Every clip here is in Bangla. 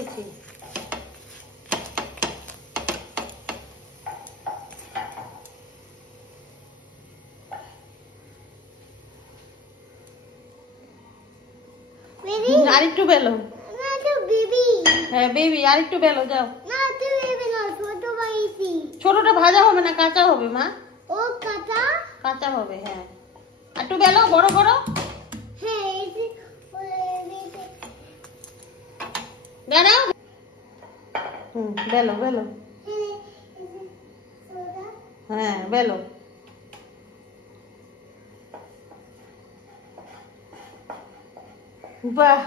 রেখেছি। আরেকটু বেলো। হ্যাঁ বেবি, আরেকটু বেলো যাও। ছোটটা ভাজা হবে না, কাঁচা হবে মা। ও কাঁচা কাঁচা হবে। হ্যাঁ একটু বেলো, বড় বড়। দাঁড়াও। বেলো বেলো। হ্যাঁ বেলো। বাহ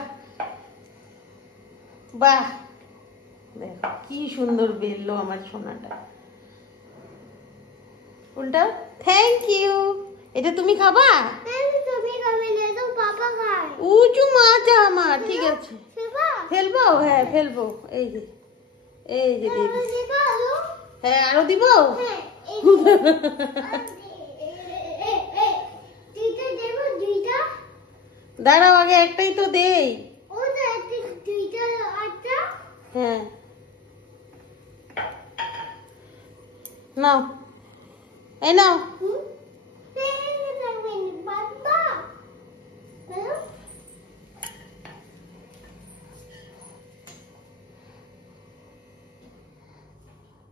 বাহ, দেখো কি সুন্দর বেললো আমার সোনাটা। উল্টা। Thank you. এটা তুমি খাবা? উঁচু মাছ আমার। ঠিক আছে ফেলবো। হ্যাঁ ফেলবো। এই যে এই যে দিদি। হ্যাঁ আরো দিব। দাঁড়াও আগে একটাই তো দেই। হ্যাঁ নাও, এই নাও।